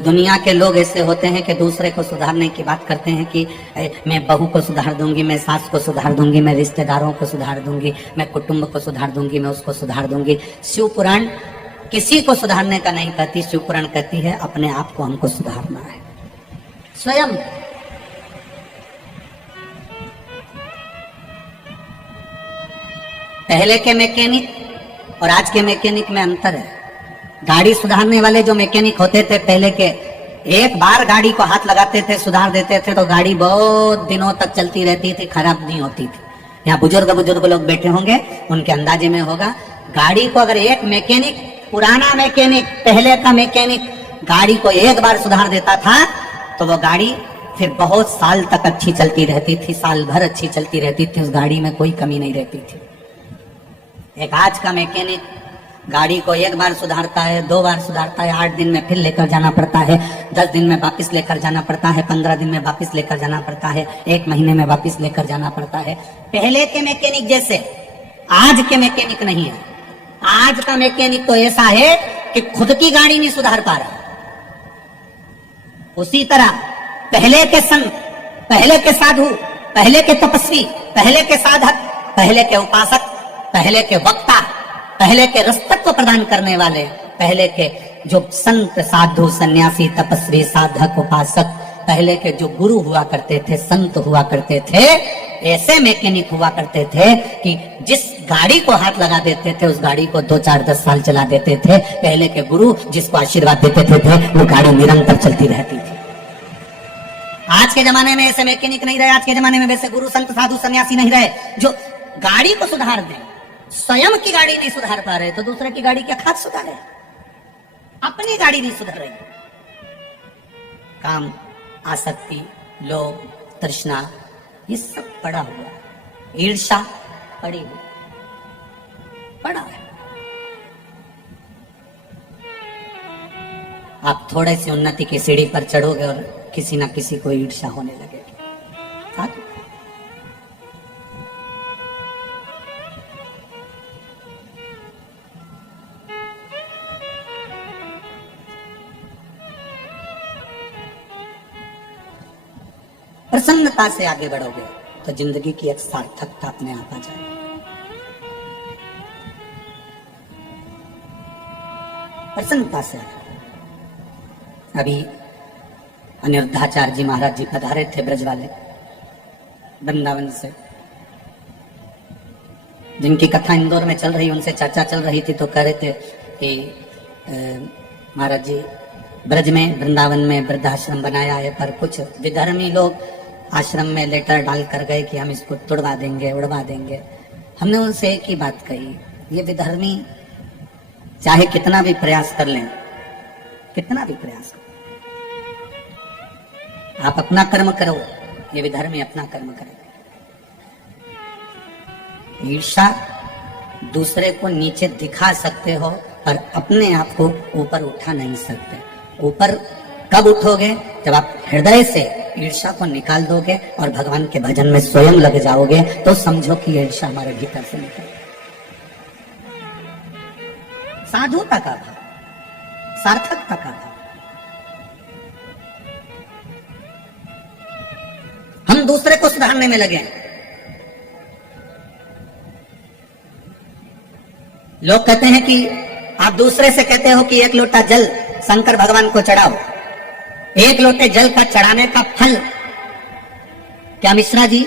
दुनिया के लोग ऐसे होते हैं कि दूसरे को सुधारने की बात करते हैं कि मैं बहू को सुधार दूंगी, मैं सास को सुधार दूंगी, मैं रिश्तेदारों को सुधार दूंगी, मैं कुटुंब को सुधार दूंगी, मैं उसको सुधार दूंगी। शिव पुराण किसी को सुधारने का नहीं कहती। शिव पुराण कहती है अपने आप को हमको सुधारना है स्वयं। पहले के मैकेनिक और आज के मैकेनिक में अंतर है। गाड़ी सुधारने वाले जो मैकेनिक होते थे पहले के, एक बार गाड़ी को हाथ लगाते थे, सुधार देते थे तो गाड़ी बहुत दिनों तक चलती रहती थी, खराब नहीं होती थी। यहाँ बुजुर्ग लोग बैठे होंगे, उनके अंदाजे में होगा। गाड़ी को अगर एक मैकेनिक, पुराना मैकेनिक, पहले का मैकेनिक गाड़ी को एक बार सुधार देता था तो वो गाड़ी फिर बहुत साल तक अच्छी चलती रहती थी, साल भर अच्छी चलती रहती थी, उस गाड़ी में कोई कमी नहीं रहती थी। एक आज का मैकेनिक गाड़ी को एक बार सुधारता है, 2 बार सुधारता है, 8 दिन में फिर लेकर जाना पड़ता है, 10 दिन में वापस लेकर जाना पड़ता है, 15 दिन में वापस लेकर जाना पड़ता है, 1 महीने में वापस लेकर जाना पड़ता है। पहले के मैकेनिक जैसे आज के मैकेनिक नहीं है। आज का मैकेनिक तो ऐसा है कि खुद की गाड़ी नहीं सुधार पा रहा। उसी तरह पहले के संत, पहले के साधु, पहले के तपस्वी, पहले के साधक, पहले के उपासक, पहले के वक्ता, पहले के रसतत्व प्रदान करने वाले, पहले के जो संत, साधु, सन्यासी, तपस्वी, साधक, उपासक, पहले के जो गुरु हुआ करते थे, संत हुआ करते थे, ऐसे मैकेनिक हुआ करते थे कि जिस गाड़ी को हाथ लगा देते थे उस गाड़ी को 2, 4, 10 साल चला देते थे। पहले के गुरु जिसको आशीर्वाद देते थे वो गाड़ी निरंतर चलती रहती थी। आज के जमाने में ऐसे मैकेनिक नहीं रहे। आज के जमाने में वैसे गुरु, संत, साधु, सन्यासी नहीं रहे जो गाड़ी को सुधार दें। स्वयं की गाड़ी नहीं सुधार पा रहे तो दूसरे की गाड़ी क्या खाद सुधारे? अपनी गाड़ी नहीं सुधार रही। काम, आसक्ति, लोभ, तृष्णा, ये सब पड़ा हुआ, ईर्ष्या पड़ी हुई, पड़ा है। आप थोड़े सी उन्नति की सीढ़ी पर चढ़ोगे और किसी ना किसी को ईर्ष्या होने लगेगी। प्रसन्नता से आगे बढ़ोगे तो जिंदगी की एक सार्थकता अपने आप आ जाएगी। प्रसन्नता से आगे। अभी अनिरुद्धाचार्य जी महाराज जी पधारे थे ब्रज वाले वृंदावन से, जिनकी कथा इंदौर में चल रही, उनसे चर्चा चल रही थी तो कह रहे थे कि महाराज जी ब्रज में, वृंदावन में वृद्धाश्रम बनाया है पर कुछ विधर्मी लोग आश्रम में लेटर डाल कर गए कि हम इसको तुड़वा देंगे, उड़वा देंगे। हमने उनसे एक ही बात कही, ये विधर्मी चाहे कितना भी प्रयास कर लें, कितना भी प्रयास करें, आप अपना कर्म करो, ये विधर्मी अपना कर्म करें। ईर्ष्या दूसरे को नीचे दिखा सकते हो पर अपने आप को ऊपर उठा नहीं सकते। ऊपर कब उठोगे? जब आप हृदय से ईर्ष्या को निकाल दोगे और भगवान के भजन में स्वयं लग जाओगे तो समझो कि ईर्ष्या हमारे भीतर से निकल। साधुता का भाव, सार्थकता का भाव। हम दूसरे को सुधारने में लगे। लोग कहते हैं कि आप दूसरे से कहते हो कि 1 लोटा जल शंकर भगवान को चढ़ाओ। 1 लोटे जल का चढ़ाने का फल क्या मिश्रा जी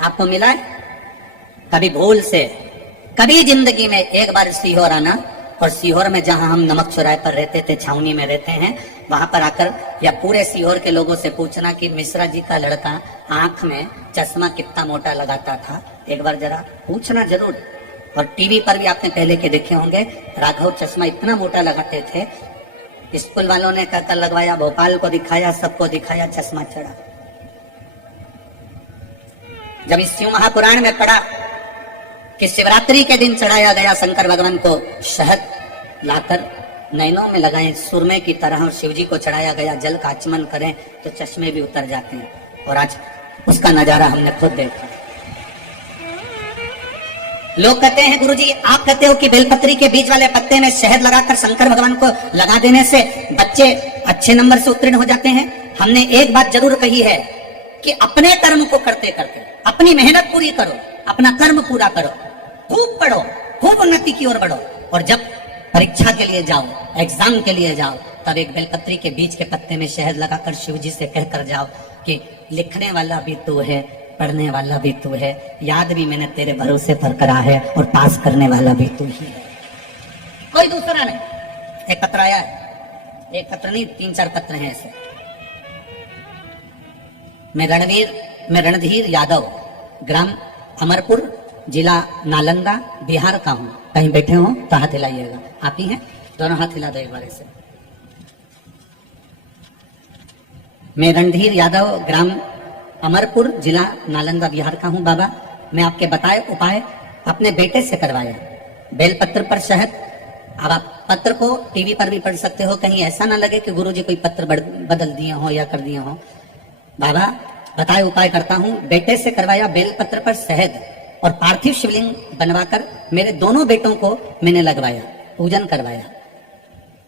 आपको मिला है? कभी भूल से, कभी जिंदगी में एक बार सीहोर आना, और सीहोर में जहां हम नमक चौराहे पर रहते थे, छावनी में रहते हैं, वहां पर आकर या पूरे सीहोर के लोगों से पूछना कि मिश्रा जी का लड़का आंख में चश्मा कितना मोटा लगाता था, एक बार जरा पूछना जरूर। और टीवी पर भी आपने पहले के देखे होंगे, राघव चश्मा इतना मोटा लगाते थे, स्कूल वालों ने कहकर लगवाया, भोपाल को दिखाया, सबको दिखाया, चश्मा चढ़ा। जब इस शिव महापुराण में पढ़ा कि शिवरात्रि के दिन चढ़ाया गया शंकर भगवान को शहद लाकर नैनों में लगाएं सुरमे की तरह, और शिव जी को चढ़ाया गया जल का आचमन करें तो चश्मे भी उतर जाते हैं। और आज उसका नजारा हमने खुद देखा। लोग कहते हैं गुरुजी आप कहते हो कि बेलपत्री के बीज वाले पत्ते में शहद लगाकर शंकर भगवान को लगा देने से बच्चे अच्छे नंबर से उत्तीर्ण हो जाते हैं। हमने एक बात जरूर कही है कि अपने कर्म को करते करते अपनी मेहनत पूरी करो, अपना कर्म पूरा करो, खूब पढ़ो, खूब उन्नति की ओर बढ़ो, और जब परीक्षा के लिए जाओ, एग्जाम के लिए जाओ, तब एक बेलपत्री के बीज के पत्ते में शहद लगाकर शिव जी से कहकर जाओ कि लिखने वाला भी तू है, पढ़ने वाला भी तू है, याद भी मैंने तेरे भरोसे पर करा है, और पास करने वाला भी तू ही है, कोई दूसरा नहीं। एक पत्र आया है, एक पत्र नहीं 3-4 पत्र हैं ऐसे। मैं रणधीर यादव, ग्राम अमरपुर, जिला नालंदा, बिहार का हूं। कहीं बैठे हो तो हाथ हिलाइएगा। आप ही हैं? दोनों हाथ हिला दो एक बार ऐसे। मैं रणधीर यादव, ग्राम अमरपुर, जिला नालंदा, बिहार का हूं। बाबा, मैं आपके बताए उपाय अपने बेटे से करवाया। बेलपत्र पर शहद। अब आप पत्र को टीवी पर भी पढ़ सकते हो, कहीं ऐसा ना लगे कि गुरुजी कोई पत्र बदल दिए हो या कर दिए हो। बाबा बताए उपाय करता हूं। बेटे से करवाया बेलपत्र पर शहद और पार्थिव शिवलिंग बनवाकर मेरे दोनों बेटों को मैंने लगवाया, पूजन करवाया।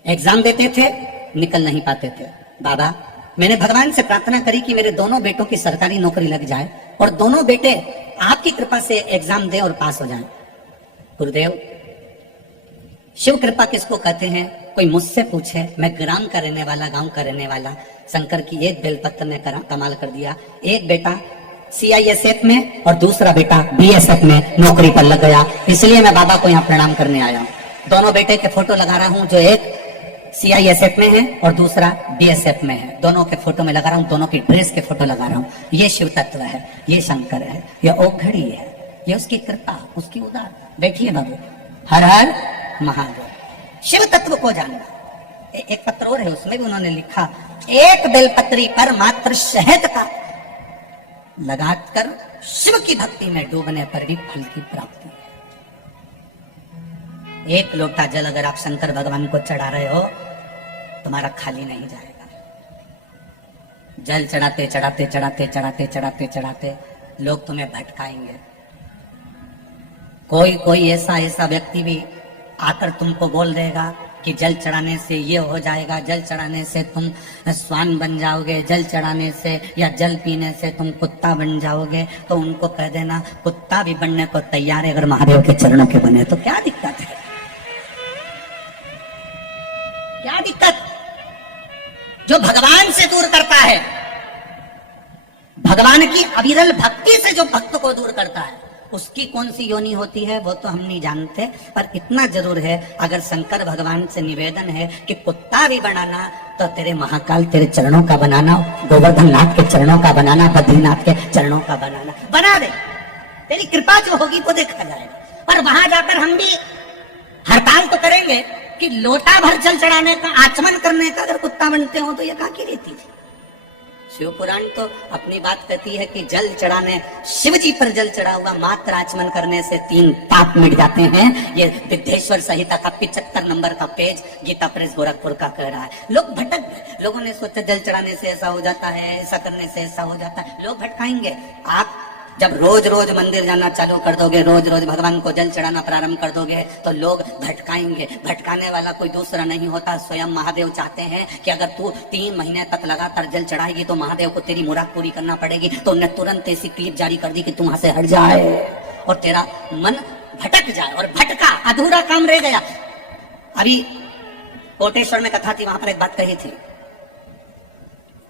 एग्जाम देते थे, निकल नहीं पाते थे। बाबा मैंने भगवान से प्रार्थना करी कि मेरे दोनों बेटों की सरकारी नौकरी लग जाए और दोनों बेटे आपकी कृपा से एग्जाम दें और पास हो जाएं। गुरुदेव, शिव कृपा किसको कहते हैं? कोई मुझसे पूछे, मैं ग्राम का रहने वाला, गांव का रहने वाला, शंकर की एक बेलपत्र ने कमाल कर दिया। एक बेटा CISF में और दूसरा बेटा BSF में नौकरी पर लग गया। इसलिए मैं बाबा को यहाँ प्रणाम करने आया हूँ। दोनों बेटे के फोटो लगा रहा हूँ, जो एक CISF में है और दूसरा BSF में है। दोनों के फोटो में लगा रहा हूँ, दोनों की ड्रेस के फोटो लगा रहा हूँ। ये शिव तत्व है, ये शंकर है, ये ओघड़ी है, ये उसकी कृपा, उसकी उदार। बैठिए बाबू। हर हर महादेव। शिव तत्व को जानना। एक पत्र और है, उसमें भी उन्होंने लिखा, एक बेलपत्री पर मात्र शहद का लगाकर शिव की भक्ति में डूबने पर भी फल की प्राप्ति है। एक लोटा जल अगर आप शंकर भगवान को चढ़ा रहे हो, तुम्हारा खाली नहीं जाएगा। जल चढ़ाते चढ़ाते चढ़ाते चढ़ाते चढ़ाते चढ़ाते लोग तुम्हें भटकाएंगे। कोई ऐसा व्यक्ति भी आकर तुमको बोल देगा कि जल चढ़ाने से ये हो जाएगा, जल चढ़ाने से तुम स्वान बन जाओगे, जल चढ़ाने से या जल पीने से तुम कुत्ता बन जाओगे, तो उनको कह देना कुत्ता भी बनने को तैयार है अगर महादेव के चरणों के बने तो। क्या दिक्कत है? क्या दिक्कत? जो भगवान से दूर करता है, भगवान की अविरल भक्ति से जो भक्त को दूर करता है, उसकी कौन सी योनि होती है वो तो हम नहीं जानते, पर इतना जरूर है, अगर शंकर भगवान से निवेदन है कि कुत्ता भी बनाना तो तेरे महाकाल तेरे चरणों का बनाना, गोवर्धन नाथ के चरणों का बनाना, बद्रीनाथ के चरणों का बनाना, बना दे। तेरी कृपा जो होगी वो देखा जाएगा। पर वहां जाकर हम भी हड़ताल तो करेंगे कि लोटा भर जल चढ़ाने का, आचमन करने का अगर कुत्ता बनते हो तो ये कहाँ की रीति थी? शिव पुराण तो अपनी बात कहती है कि जल चढ़ाने, शिव जी पर जल चढ़ा हुआ मात्र आचमन करने से 3 पाप मिट जाते हैं। ये विद्येश्वर संहिता का 75 नंबर का पेज गीता प्रेस गोरखपुर का कह रहा है। लोग भटक गए, लोगों ने सोचा जल चढ़ाने से ऐसा हो जाता है, ऐसा करने से ऐसा हो जाता है। लोग भटकाएंगे। आप जब रोज रोज मंदिर जाना चालू कर दोगे, रोज रोज भगवान को जल चढ़ाना प्रारंभ कर दोगे, तो लोग भटकाएंगे। भटकाने वाला कोई दूसरा नहीं होता, स्वयं महादेव चाहते हैं कि अगर तू 3 महीने तक लगातार जल चढ़ाएगी तो महादेव को तेरी मुराद पूरी करना पड़ेगी। तो उन्हें तुरंत ऐसी क्लिप जारी कर दी कि तू वहां से हट जाए और तेरा मन भटक जाए। और भटका, अधूरा काम रह गया। अभी कोटेश्वर में कथा थी, वहां पर एक बात कही थी,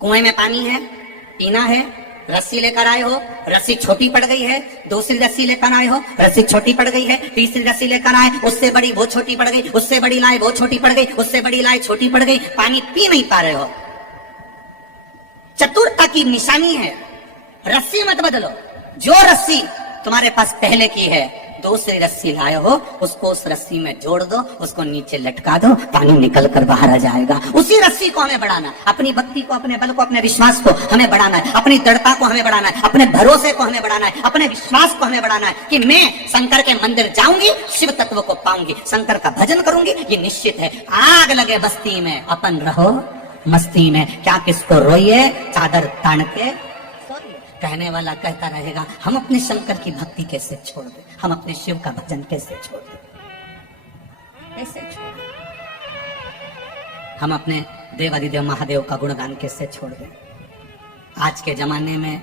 कुएं में पानी है, पीना है, रस्सी लेकर आए हो, रस्सी छोटी पड़ गई है, दूसरी रस्सी लेकर आए हो, रस्सी छोटी पड़ गई है, तीसरी रस्सी लेकर आए, उससे बड़ी वो छोटी पड़ गई, उससे बड़ी लाए वो छोटी पड़ गई, उससे बड़ी लाए छोटी पड़ गई, पानी पी नहीं पा रहे हो। चतुरता की निशानी है, रस्सी मत बदलो। जो रस्सी तुम्हारे पास पहले की है, दूसरी रस्सी लाए हो, उसको उस रस्सी में जोड़ दो, उसको नीचे लटका दो, पानी निकल कर बाहर आ जाएगा। उसी रस्सी को हमें बढ़ाना, अपनी भक्ति को, अपने बल को, अपने विश्वास को हमें बढ़ाना है, अपनी दृढ़ता को हमें बढ़ाना है, अपने भरोसे को हमें बढ़ाना है, अपने विश्वास को हमें बढ़ाना है कि मैं शंकर के मंदिर जाऊंगी, शिव तत्व को पाऊंगी, शंकर का भजन करूंगी, ये निश्चित है। आग लगे बस्ती में, अपन रहो मस्ती में, क्या किसको रोइए, चादर तान के कहने वाला कहता रहेगा हम अपने शंकर की भक्ति कैसे छोड़ दें, हम अपने शिव का भजन कैसे छोड़ दें, कैसे छोड़ दें, हम अपने देवादिदेव महादेव का गुणगान कैसे छोड़ दें। आज के जमाने में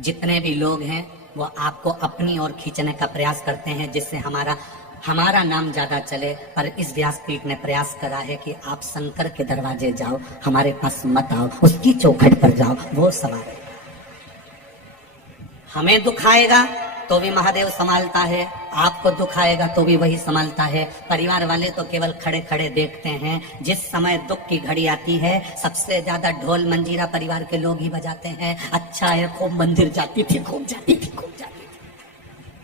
जितने भी लोग हैं वो आपको अपनी ओर खींचने का प्रयास करते हैं जिससे हमारा नाम ज्यादा चले, पर इस व्यासपीठ ने प्रयास करा है कि आप शंकर के दरवाजे जाओ, हमारे पास मत आओ, उसकी चौखट पर जाओ, वो सवाल है। हमें दुख आएगा तो भी महादेव संभालता है, आपको दुख आएगा तो भी वही संभालता है। परिवार वाले तो केवल खड़े खड़े देखते हैं। जिस समय दुख की घड़ी आती है सबसे ज्यादा ढोल मंजीरा परिवार के लोग ही बजाते हैं। अच्छा है खूब मंदिर जाती थी, खूब जाती थी, खूब जाती थी।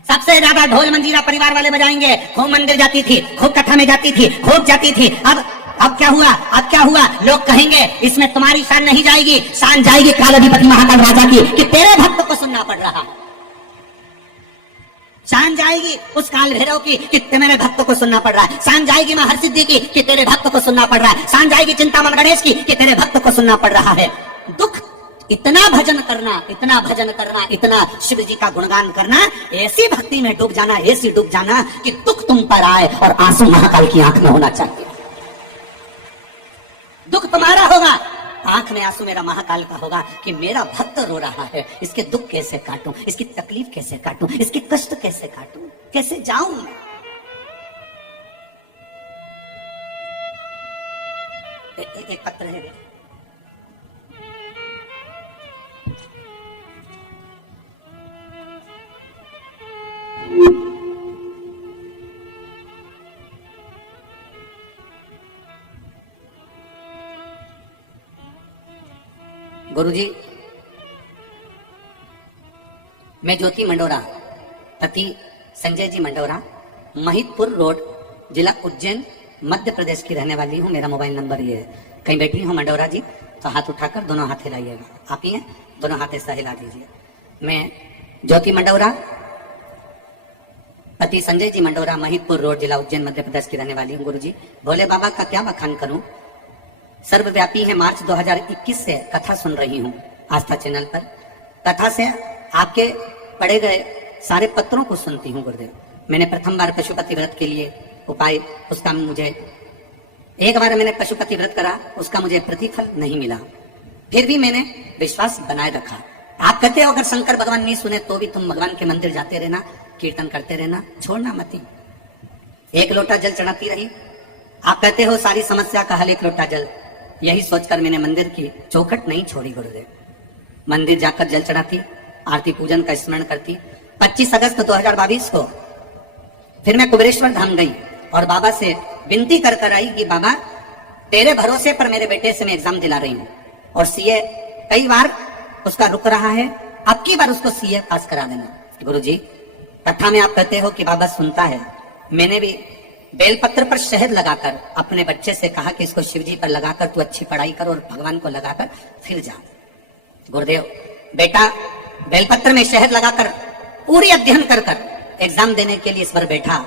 सबसे ज्यादा ढोल मंजीरा परिवार वाले बजाएंगे, खूब मंदिर जाती थी, खूब कथा में जाती थी, खूब जाती थी। अब क्या हुआ, अब क्या हुआ? लोग कहेंगे इसमें तुम्हारी शान नहीं जाएगी, शान जाएगी कालाधिपति महाकाल राजा की कि तेरे भक्त को सुनना पड़ रहा। शान जाएगी उस काल भैरव की कि मेरे भक्तों को सुनना पड़ रहा है। शान जाएगी मां हरसिद्धि की कि तेरे भक्तों को सुनना पड़ रहा है। शान जाएगी चिंतामन गणेश की कि तेरे भक्तों को सुनना पड़ रहा है। दुख इतना भजन करना, इतना भजन करना, इतना शिव जी का गुणगान करना, ऐसी भक्ति में डूब जाना, ऐसी डूब जाना कि दुख तुम पर आए और आंसू महाकाल की आंख में होना चाहिए। दुख तुम्हारा होगा, आंख में आंसू मेरा महाकाल का होगा कि मेरा भक्त रो रहा है, इसके दुख कैसे काटूं, इसकी तकलीफ कैसे काटूं, इसके कष्ट कैसे काटूं, कैसे जाऊं मैं। एक पत्र है गुरुजी, मैं ज्योति मंडोरा पति संजय जी मंडोरा, महितपुर रोड, जिला उज्जैन, मध्य प्रदेश की रहने वाली हूँ। मेरा मोबाइल नंबर ये है। कहीं बैठी हूँ मंडोरा जी तो हाथ उठाकर दोनों हाथ हिलाइएगा। आप ही हैं, दोनों हाथ ऐसा हिला दीजिए। मैं ज्योति मंडोरा पति संजय जी मंडोरा, महितपुर रोड, जिला उज्जैन, मध्य प्रदेश की रहने वाली हूँ। गुरुजी, भोले बाबा का क्या बखान करूं। सर्वव्यापी है, मार्च 2021 से कथा सुन रही हूँ आस्था चैनल पर। कथा से आपके पढ़े गए सारे पत्रों को सुनती हूँ गुरुदेव। मैंने प्रथम बार पशुपति व्रत के लिए उपाय, उसका मुझे एक बार मैंने पशुपति व्रत करा, उसका मुझे प्रतिफल नहीं मिला, फिर भी मैंने विश्वास बनाए रखा। आप कहते हो अगर शंकर भगवान नहीं सुने तो भी तुम भगवान के मंदिर जाते रहना, कीर्तन करते रहना, छोड़ना मत। एक लोटा जल चढ़ाती रही। आप कहते हो सारी समस्या का हल एक लोटा जल। यही सोचकर मैंने मंदिर की चौखट नहीं छोड़ी गुरुदेव। मंदिर जाकर जल चढ़ाती, आरती पूजन का स्मरण करती। 25 अगस्त 2022 को फिर मैं कुबेरेश्वर धाम गई और बाबा से विनती कर आई कि बाबा तेरे भरोसे पर मेरे बेटे से मैं एग्जाम दिला रही हूँ और सीए कई बार उसका रुक रहा है, अब की बार उसको सीए पास करा देना। गुरुजी, कथा में आप कहते हो कि बाबा सुनता है। मैंने भी बेलपत्र पर शहद लगाकर अपने बच्चे से कहा कि इसको शिवजी पर लगाकर तू अच्छी पढ़ाई कर और भगवान को लगाकर फिर जा। गुरुदेव, बेटा बेलपत्र में शहद लगाकर पूरी अध्ययन कर एग्जाम देने के लिए इस पर बैठा।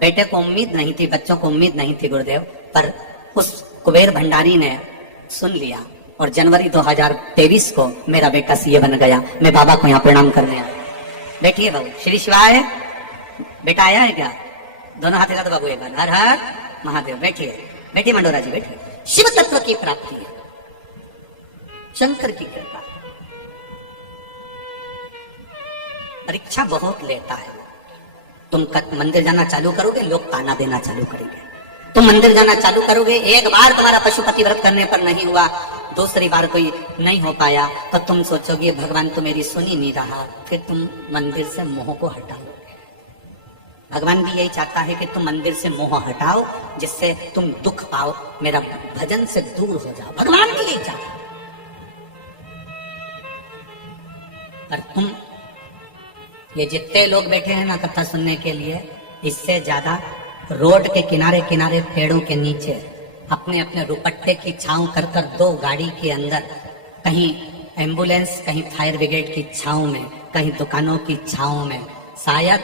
बेटे को उम्मीद नहीं थी, बच्चों को उम्मीद नहीं थी गुरुदेव, पर उस कुबेर भंडारी ने सुन लिया और जनवरी 2023 को मेरा बेटा सीए बन गया। मैं बाबा को यहाँ प्रणाम करने आया। बैठिए बाबू, श्री शिवाय। बेटा आया है क्या? दोनों हाथ हिला दो बाबू एक बार। हर हर महादेव। बैठिए, बैठिए मंडोरा जी, बैठिए। शिव तत्व की प्राप्ति है, शंकर की कृपा। परीक्षा बहुत लेता है। तुम मंदिर जाना चालू करोगे, लोग ताना देना चालू करेंगे। तुम मंदिर जाना चालू करोगे, एक बार तुम्हारा पशुपति व्रत करने पर नहीं हुआ, दूसरी बार कोई नहीं हो पाया तो तुम सोचोगे भगवान तो मेरी सुन ही नहीं रहा, फिर तुम मंदिर से मोह को हटा लोगे। भगवान भी यही चाहता है कि तुम मंदिर से मोह हटाओ, जिससे तुम दुख पाओ, मेरा भजन से दूर हो जाओ। भगवान भी यही चाहता है। पर तुम ये जितने लोग बैठे हैं ना कथा सुनने के लिए, इससे ज्यादा रोड के किनारे किनारे पेड़ों के नीचे अपने अपने रुपट्टे की छांव कर कर दो गाड़ी के अंदर, कहीं एम्बुलेंस, कहीं फायर ब्रिगेड की छांव में, कहीं दुकानों की छांव में, शायद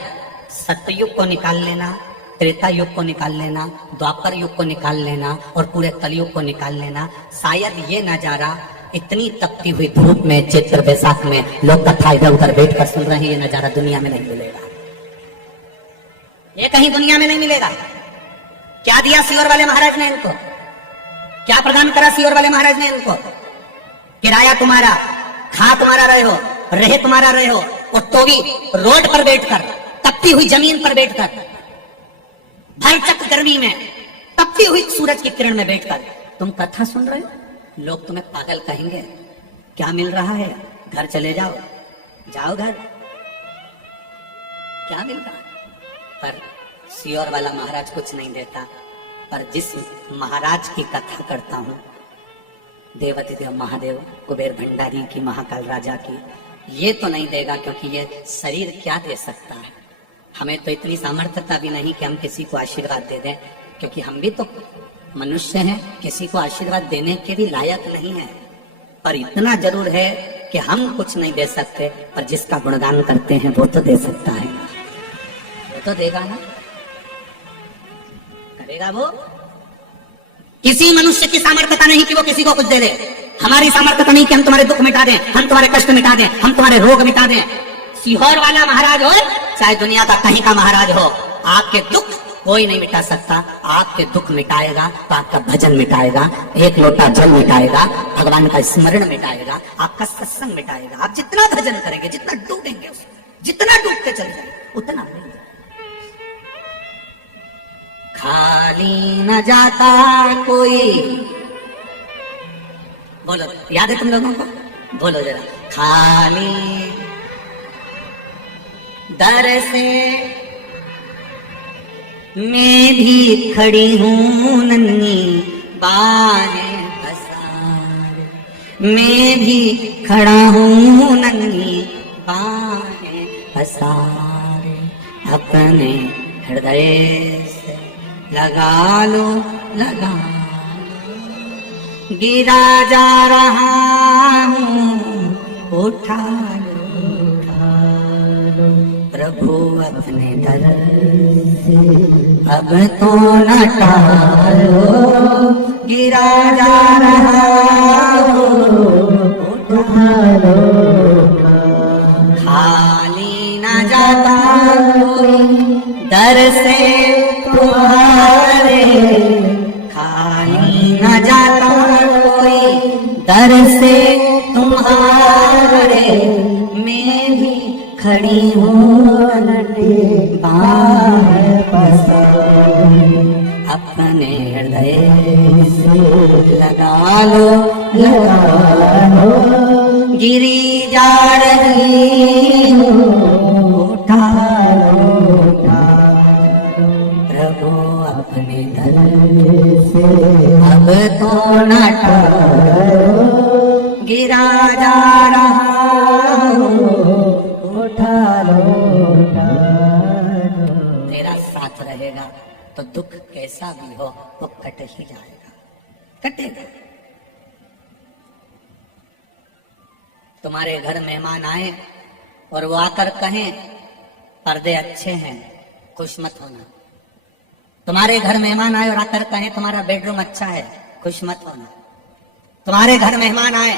सत्ययुग को निकाल लेना, त्रेता युग को निकाल लेना, द्वापर युग को निकाल लेना और पूरे कलयुग को निकाल लेना। शायद ये नजारा इतनी तपती हुई धूप में चैत्र बैसाख में लोग कथा इधर उधर बैठ कर सुन रहे हैं। ये नजारा दुनिया में नहीं मिलेगा, ये कहीं दुनिया में नहीं मिलेगा। क्या दिया सीहोर वाले महाराज ने इनको, क्या प्रदान करा सीहोर वाले महाराज ने इनको? किराया तुम्हारा, खा तुम्हारा रहे हो, रहे तुम्हारा रहे हो, और तो भी रोड पर बैठकर, तपती हुई जमीन पर बैठकर, भरचक गर्मी में, तपती हुई सूरज की किरण में बैठकर तुम कथा सुन रहे हो। लोग तुम्हें पागल कहेंगे। क्या मिल रहा है? घर चले जाओ, जाओ घर, क्या मिल रहा है? पर सीहोर वाला महाराज कुछ नहीं देता। पर जिस महाराज की कथा करता हूं, देवाधिदेव महादेव, कुबेर भंडारी की, महाकाल राजा की, ये तो नहीं देगा, क्योंकि ये शरीर क्या दे सकता है। हमें तो इतनी सामर्थ्यता भी नहीं कि हम किसी को आशीर्वाद दे दें, क्योंकि हम भी तो मनुष्य हैं, किसी को आशीर्वाद देने के भी लायक नहीं है। पर इतना जरूर है कि हम कुछ नहीं दे सकते, पर जिसका गुणगान करते हैं वो तो दे सकता है, वो तो देगा ना, करेगा वो। किसी मनुष्य की सामर्थ्यता नहीं कि वो किसी को कुछ दे दे। हमारी सामर्थ्यता नहीं कि हम तुम्हारे दुख मिटा दें, हम तुम्हारे कष्ट मिटा दें, हम तुम्हारे रोग मिटा दें। सीहोर वाला महाराज हो चाहे दुनिया का कहीं का महाराज हो, आपके दुख कोई नहीं मिटा सकता। आपके दुख मिटाएगा तो आपका भजन मिटाएगा, एक लोटा जल मिटाएगा, भगवान का स्मरण मिटाएगा, आपका सत्संग मिटाएगा। आप जितना भजन करेंगे, जितना डूबेंगे उसमें, जितना डूबते चले जाएंगे उतना नहीं। खाली न जाता कोई, बोलो याद है तुम लोगों को? बोलो जरा। खाली दर से मैं भी खड़ी हूँ नन्ही बाहें पसारे, मैं भी खड़ा हूँ नन्ही बाहें पसारे, अपने हृदय से लगा लो, लगा लो, गिरा जा रहा हूँ, उठा लो, उठा लो, प्रभु अपने दर से अब तो न टालो, गिरा जा रहा हूँ, उठा लो, खाली न जाता कोई दर से तुम्हारे, खाली न जाता कोई दर से तुम्हारे, मैं भी खड़ी हूँ नन्ही बाहें पसारे, अपने हृदय से लगा लो, लगा लो, गिरी जा रही हूँ, उठा लो, उठा लो, प्रभु अपने दर से अब तो न टालो, गिरा जा रहा हूँ, उठा लो, उठा लो। तेरा साथ रहेगा तो दुख कैसा भी हो वो कट ही जाएगा, कटेगा। तुम्हारे घर मेहमान आए और वो आकर कहें पर्दे अच्छे हैं, खुश मत होना। तुम्हारे घर मेहमान आए और आकर कहें तुम्हारा बेडरूम अच्छा है, खुश मत होना। तुम्हारे घर मेहमान आए,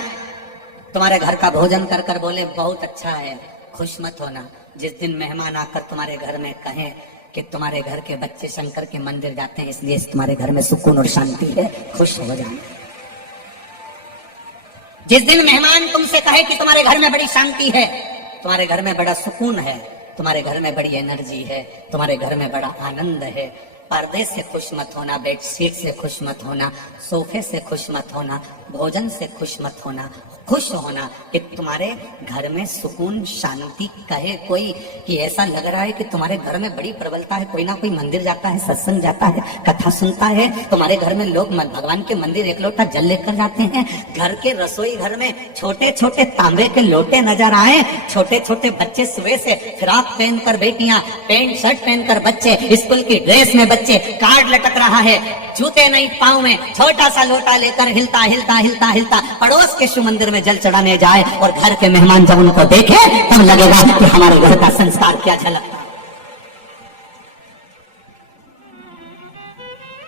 तुम्हारे घर का भोजन कर कर बोले बहुत अच्छा है, खुश मत होना। जिस दिन मेहमान आकर तुम्हारे घर में कहें कि तुम्हारे घर के बच्चे शंकर के मंदिर जाते हैं इसलिए तुम्हारे घर में सुकून और शांति है, खुश हो जाना। जिस दिन मेहमान तुमसे कहे कि तुम्हारे घर में बड़ी शांति है, तुम्हारे घर में बड़ा सुकून है, तुम्हारे घर में बड़ी एनर्जी है, तुम्हारे घर में बड़ा आनंद है, पर्दे से खुश मत होना, बेडशीट से खुश मत होना, सोफे से खुश मत होना, भोजन से खुश मत होना। खुश होना कि तुम्हारे घर में सुकून शांति। कहे कोई कि ऐसा लग रहा है कि तुम्हारे घर में बड़ी प्रबलता है, कोई ना कोई मंदिर जाता है, सत्संग जाता है, कथा सुनता है, तुम्हारे घर में लोग भगवान के मंदिर एक लोटा जल लेकर जाते हैं। घर के रसोई घर में छोटे छोटे तांबे के लोटे नजर आए, छोटे छोटे बच्चे सुबह से फ्रॉक पहनकर, बेटियां पैंट शर्ट पहनकर, बच्चे स्कूल की ड्रेस में, बच्चे कार्ड लटक रहा है, जूते नहीं पाँव में, छोटा सा लोटा लेकर हिलता हिलता हिलता हिलता पड़ोस के शिव मंदिर में जल चढ़ाने जाए और घर के मेहमान जब उनको देखे तब लगेगा कि हमारे घर का संस्कार क्या झलकता।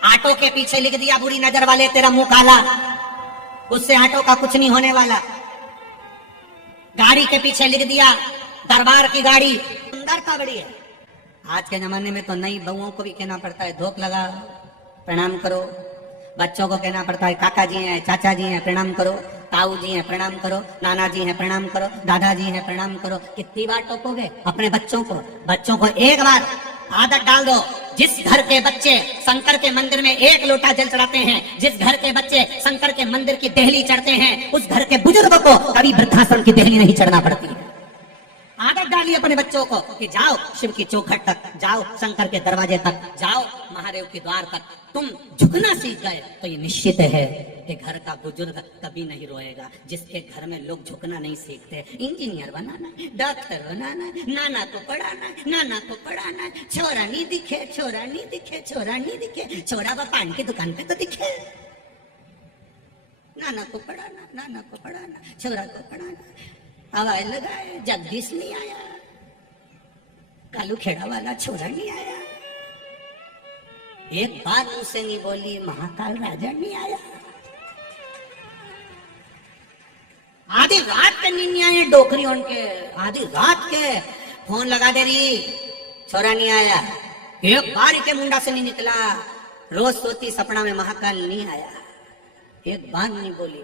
ऑटो के पीछे लिख दिया बुरी नजर वाले तेरा मुंह काला, उससे ऑटो का कुछ नहीं होने वाला। गाड़ी के पीछे लिख दिया दरबार की गाड़ी, सुंदरता बड़ी है। आज के जमाने में तो नई बहुओं को भी कहना पड़ता है धोख लगा, प्रणाम करो। बच्चों को कहना पड़ता है काका जी हैं, चाचा जी हैं, प्रणाम करो। ताऊ जी हैं, प्रणाम करो। नाना जी हैं, प्रणाम करो। दादाजी हैं, प्रणाम करो। कितनी बार टोकोगे अपने बच्चों को? बच्चों को एक बार आदत डाल दो। जिस घर के बच्चे शंकर के मंदिर में एक लोटा जल चढ़ाते हैं, जिस घर के बच्चे शंकर के मंदिर की देहली चढ़ते हैं, उस घर के बुजुर्ग को कभी वृद्धाश्रम की देहली नहीं चढ़ना पड़ती। आदत डालिए अपने बच्चों को कि जाओ शिव की चौखट तक, जाओ शंकर के दरवाजे तक, जाओ महादेव के द्वार तक। तुम झुकना सीख गए तो ये निश्चित है कि घर का बुजुर्ग कभी नहीं रोएगा। जिसके घर में लोग झुकना नहीं सीखते, इंजीनियर बनाना, डॉक्टर बनाना, नाना को पढ़ाना, नाना को पढ़ाना, छोरा नहीं दिखे, छोरा नहीं दिखे, छोरा नहीं दिखे, छोरा वो पान की दुकान पे तो दिखे। नाना को पढ़ाना, नाना को पढ़ाना, छोरा को पढ़ाना। हवाई लगाए, जगदीश नहीं आया, कालू खेड़ा वाला छोरा नहीं आया, एक बात मुझसे नहीं बोली महाकाल राजा नहीं आया। आधी रात के नींद नहीं आए डोकरी उनके, आधी रात के फोन लगा दे रही, छोरा नहीं आया। एक बार के मुंडा से नहीं निकला, रोज सोती सपना में महाकाल नहीं आया, एक बार नहीं बोली।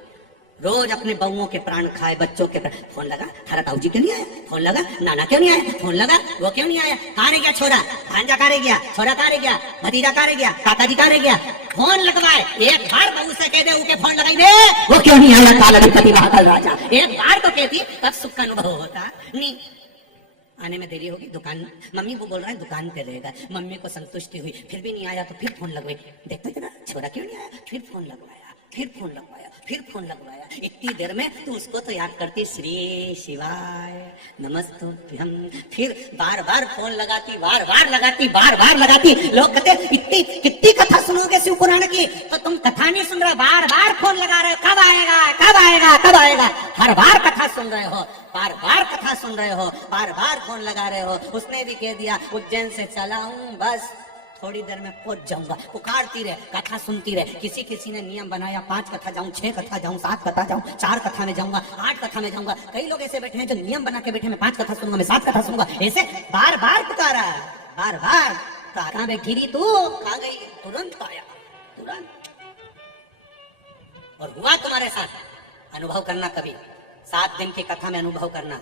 रोज अपने बहुओं के प्राण खाए, बच्चों के प्राण। फोन लगा, थारा ताऊ जी क्यों नहीं आया? फोन लगा, नाना क्यों नहीं आया? फोन लगा, वो क्यों नहीं आया? कहाँ रह गया छोरा? भांजा कहाँ रह गया? छोरा कहाँ रह गया? भतीजा कहाँ रह गया? काका जी कहाँ रह गया? फोन लगवाए, एक बार बहू से कह दे उनके फोन लगाई दे, वो क्यों नहीं आया? काल अधिपति महाकाल राजा। एक बार तो कहती तब सुख का अनुभव होता नहीं। आने में देरी होगी, दुकान मम्मी वो बोल रहा है दुकान पे रहेगा। मम्मी को संतुष्टि हुई, फिर भी नहीं आया तो फिर फोन लगवाई, देखते थे ना छोरा क्यों नहीं आया? फिर फोन लगवाया, फिर फोन लगवाया, फिर फोन लगवाया। इतनी देर में तू उसको तो याद करती श्री शिवाय नमस्तुभ्यं। फिर बार बार फोन लगाती, बार बार लगाती, बार बार लगाती। लोग कहते इतनी कितनी कथा सुनोगे शिव पुराण की? तो तुम कथा नहीं सुन रहे, बार बार फोन लगा रहे हो, कब आएगा, कब आएगा, कब आएगा। हर बार कथा सुन रहे हो, बार बार कथा सुन रहे हो, बार बार फोन लगा रहे हो। उसने भी कह दिया उज्जैन से चला हूं, बस थोड़ी देर में पहुंच जाऊंगा। पुकारती रहे, कथा सुनती रहे। किसी किसी ने नियम बनाया 5 कथा जाऊं, 6 कथा जाऊं, 7 कथा जाऊं, 4 कथा में जाऊंगा, 8 कथा में जाऊंगा। कई लोग ऐसे बैठे हैं जो नियम बना के बैठे, मैं 5 कथा सुनूंगा, मैं 7 कथा सुनूंगा। ऐसे बार बार पुकारा, बार बार। कहाँ में गिरी तू, कहाँ गई? तुरंत आया, तुरंत। और हुआ तुम्हारे साथ, अनुभव करना कभी 7 दिन की कथा में अनुभव करना।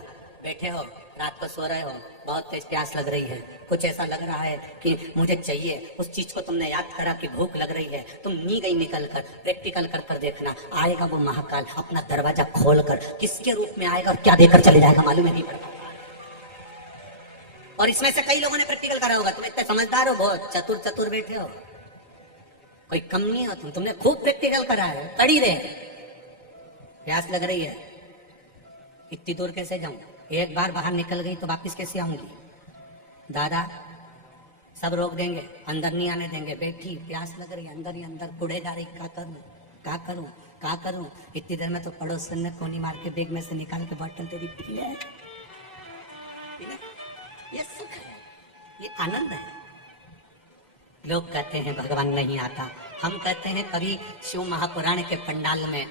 बैठे हो, रात को सो रहे हो, बहुत तेज प्यास लग रही है, कुछ ऐसा लग रहा है कि मुझे चाहिए, उस चीज को तुमने याद करा कि भूख लग रही है, तुम नी गई निकल कर, प्रैक्टिकल कर देखना। आएगा वो महाकाल अपना दरवाजा खोलकर, किसके रूप में आएगा और क्या देकर चले जाएगा मालूम नहीं पड़ता। और इसमें से कई लोगों ने प्रैक्टिकल करा होगा, तुम इतने समझदार हो, बहुत चतुर चतुर बैठे हो, कोई कम नहीं हो तुम, तुमने खूब प्रैक्टिकल करा है। पड़ी रहे, प्यास लग रही है, इतनी दूर कैसे जाऊं? एक बार बाहर निकल गई तो वापिस कैसे आऊंगी? दादा सब रोक देंगे, अंदर नहीं आने देंगे। बैठी, प्यास लग रही, अंदर ही अंदर कुड़े जा रही, क्या करूं, क्या करूं, क्या करूं? इतनी देर में तो पड़ोसन ने कोनी मार के बैग में से निकाल के बोतल तेरी पी ले। ये सुख है, ये आनंद है। लोग कहते हैं भगवान नहीं आता, हम कहते हैं कभी शिव महापुराण के पंडाल में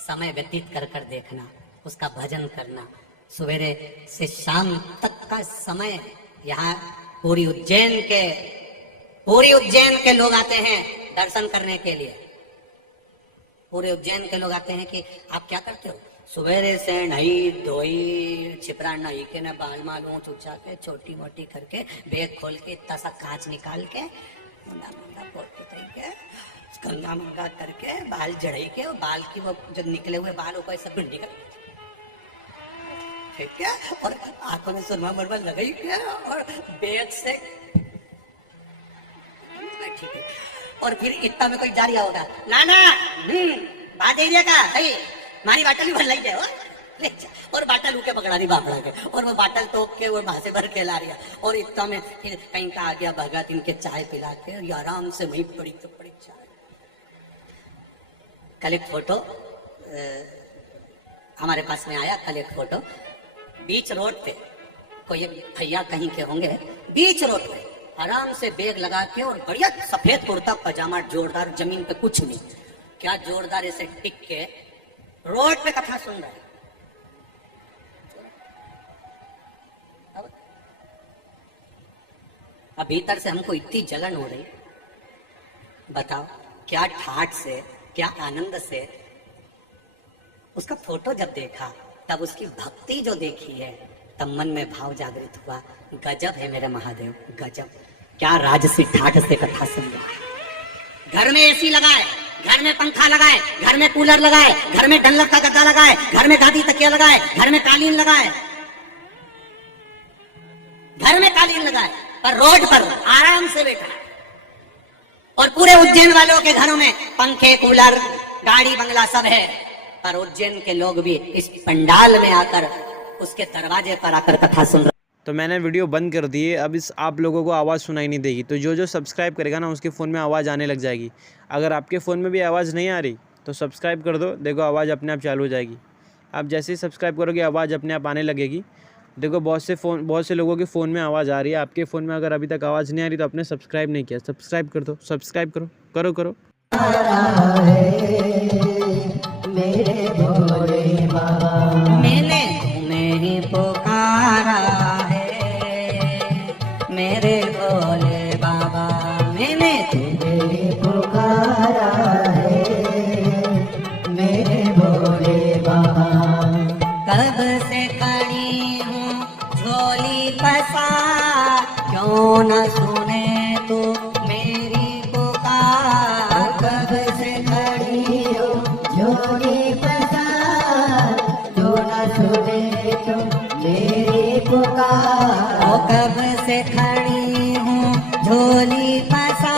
समय व्यतीत कर कर देखना, उसका भजन करना। सवेरे से शाम तक का समय यहाँ पूरी उज्जैन के लोग आते हैं दर्शन करने के लिए। पूरे उज्जैन के लोग आते हैं कि आप क्या करते हो? सवेरे से नई धोई छिपरा नई के न बाल माल ऊंच उछा के छोटी मोटी करके बैग खोल के इतना सा कांच निकाल के मुंडा मुंडा पोट के गंगा मंगा करके बाल जड़ाई के, बाल की वो जो निकले हुए बाल को सब निकल ठीक है, और आंखों में सुरमा मरमल लगाई के, और बैग से ठीक है। और फिर इतना में कोई जा रहा होगा, नाना बात एरिया का है, मारी बाटल भी भर लाई जाए ले जा, और बाटल उके पकड़ा रही बापड़ा के, और वो बाटल टोक के वो भाषे भर के ला रही है। और इतना में फिर कहीं का आ गया भगत, इनके चाय पिला के आराम से वहीं पड़ी तो पड़ी चाय। कल एक फोटो हमारे पास में आया, कल एक फोटो बीच रोड पे, कोई भैया कहीं के होंगे, बीच रोड पे आराम से बैग लगा के और बढ़िया सफेद कुर्ता पजामा जोरदार, जमीन पे कुछ नहीं, क्या जोरदार ऐसे टिक के रोड पे कथा सुन रहे हैं। अब भीतर से हमको इतनी जलन हो रही, बताओ क्या ठाठ से, क्या आनंद से। उसका फोटो जब देखा, तब उसकी भक्ति जो देखी है, तब मन में भाव जागृत हुआ, गजब है मेरे महादेव, गजब। क्या राजसी ठाठ से कथा सुन रहा है। घर में एसी लगाए, घर में पंखा लगाए, घर में कूलर लगाए, घर में डंलप का गद्दा लगाए, घर में गादी तकिया लगाए, घर में कालीन लगाए, घर में कालीन लगाए, पर रोड पर आराम से बैठा है। और पूरे उज्जैन वालों के घरों में पंखे, कूलर, गाड़ी, बंगला सब है, पर उज्जैन के लोग भी इस पंडाल में आकर, उसके दरवाजे पर आकर कथा सुन रहे। तो मैंने वीडियो बंद कर दी है। अब इस आप लोगों को आवाज़ सुनाई नहीं देगी। तो जो सब्सक्राइब करेगा ना, उसके फ़ोन में आवाज़ आने लग जाएगी। अगर आपके फ़ोन में भी आवाज़ नहीं आ रही तो सब्सक्राइब कर दो, देखो आवाज़ अपने आप चालू हो जाएगी। आप जैसे ही सब्सक्राइब करोगे आवाज़ अपने आप आने लगेगी। देखो बहुत से लोगों के फ़ोन में आवाज़ आ रही है, आपके फ़ोन में अगर अभी तक आवाज़ नहीं आ रही तो आपने सब्सक्राइब नहीं किया, सब्सक्राइब कर दो, सब्सक्राइब करो करो करो। मेरे भोले बाबा मैंने तुम्हें पुकारा है, मेरे भोले बाबा मैंने तुम्हें पुकारा है, मेरे भोले बाबा। कब से खड़ी हूँ झोली फंसा, क्यों न सुने तू मेरी पुकार। कब से खड़ी हूँ झोली फंसा, क्यों न सुने तू मेरी पुकार। ओ कब से खड़ी हूँ झोली फंसा,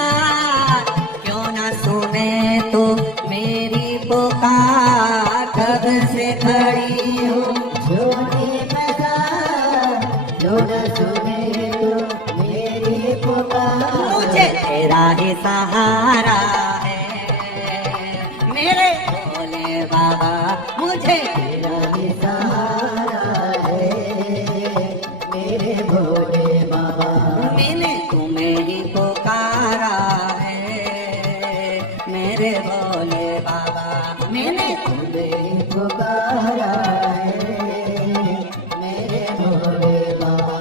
क्यों न सुने तू मेरी पुकार। कब से खड़ी हूँ झोली फंसा, क्यों न सुने तू मेरी पुकार। मुझे तेरा ही सहारा है, मेरे भोले बाबा, मुझे तेरा ही सहारा है, मेरे भोले बाबा। मैंने तुम्हें ही पुकारा है, मेरे भोले बाबा, मैंने तुम्हें ही पुकारा है, मेरे भोले बाबा।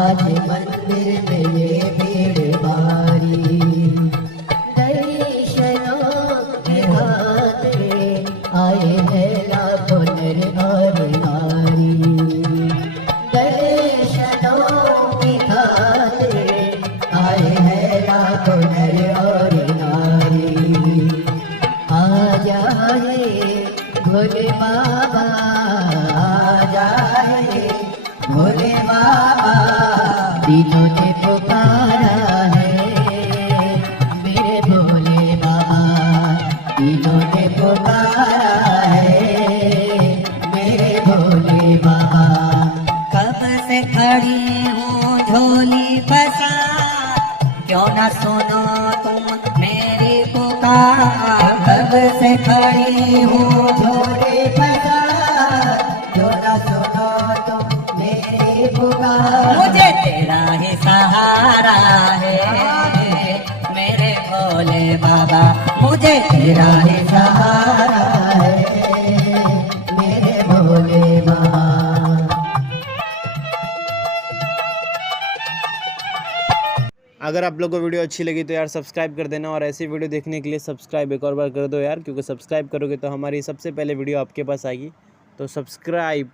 आज मंदिर में ये भीड़ भारी, दर्शनों के खातिर आए हैं लाखों नर और नारी। दर्शनों के खातिर आए हैं लाखों नर और नारी। आ जाए भोले बाबा, आ जाए भोले बाबा, तीनों ने पुकारा है, मेरे भोले बाबा, तीनों ने पुकारा है, मेरे भोले बाबा। कब से खड़ी हूँ झोली फंसा, क्यों न सुनो तुम मेरी पुकार। कब से खड़ी हूँ झोली फंसा, क्यों न सुनो तुम मेरी पुकार। मुझे तेरा ही सहारा है, मेरे भोले बाबा, मुझे तेरा ही सहारा है, मेरे अगर आप लोगों को वीडियो अच्छी लगी तो यार सब्सक्राइब कर देना, और ऐसी वीडियो देखने के लिए सब्सक्राइब एक और बार कर दो यार, क्योंकि सब्सक्राइब करोगे तो हमारी सबसे पहले वीडियो आपके पास आएगी। तो सब्सक्राइब